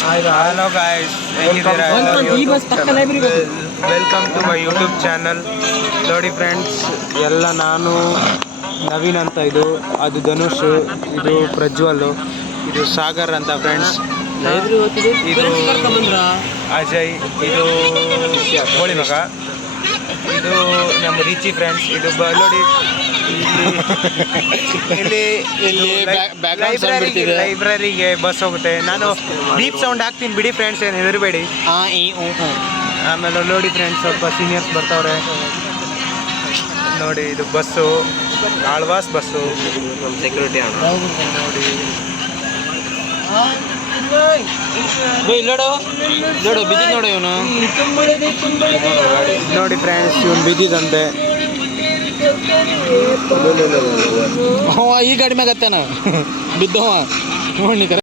Hello guys, ಹೇಗಿದ್ದೀರಾ? Welcome to my YouTube channel. ನೋಡಿ friends, ಎಲ್ಲ ನಾನು ನವೀನ್ ಅಂತ, ಅದು ಧನುಷ್, ಇದು ಪ್ರಜ್ವಲ್, ಇದು ಸಾಗರ್ ಅಂತ ಫ್ರೆಂಡ್ಸ್, ಇದು ಅಜಯ್, ಇದು ಹೋಳಿ ಮಗ, ಇದು ನಮ್ಮ ರಿಚಿ ಫ್ರೆಂಡ್ಸ್. ಇದು ನೋಡಿ ಇಲ್ಲಿ ಲೈಬ್ರರಿಗೆ ಬಸ್ ಹೋಗುತ್ತೆ. ನಾನು ಡೀಪ್ ಸೌಂಡ್ ಹಾಕ್ತೀನಿ ಬಿಡಿ ಫ್ರೆಂಡ್ಸ್, ಏನು ಹೆದರಬೇಡಿ. ಆಮೇಲೆ ನೋಡಿ ಫ್ರೆಂಡ್ಸ್, ಸ್ವಲ್ಪ ಸೀನಿಯರ್ಸ್ ಬರ್ತಾವ್ರೆ ನೋಡಿ. ಇದು ಬಸ್ಸು, ಆಳ್ವಾಸ್ ಬಸ್ಸು, ನಮ್ಮ ಸೆಕ್ಯೂರಿಟಿ ನೋಡಿ. ನೋಡಿ ಫ್ರೆಂಡ್ಸ್, ಇವನು ಬಿದ್ದಿದಂತೆ. ಈ ಗಾಡಿ ಮ್ಯಾಗ ಹತ್ತಾನ ಬಿದ್ದವ ನೋಡಿ.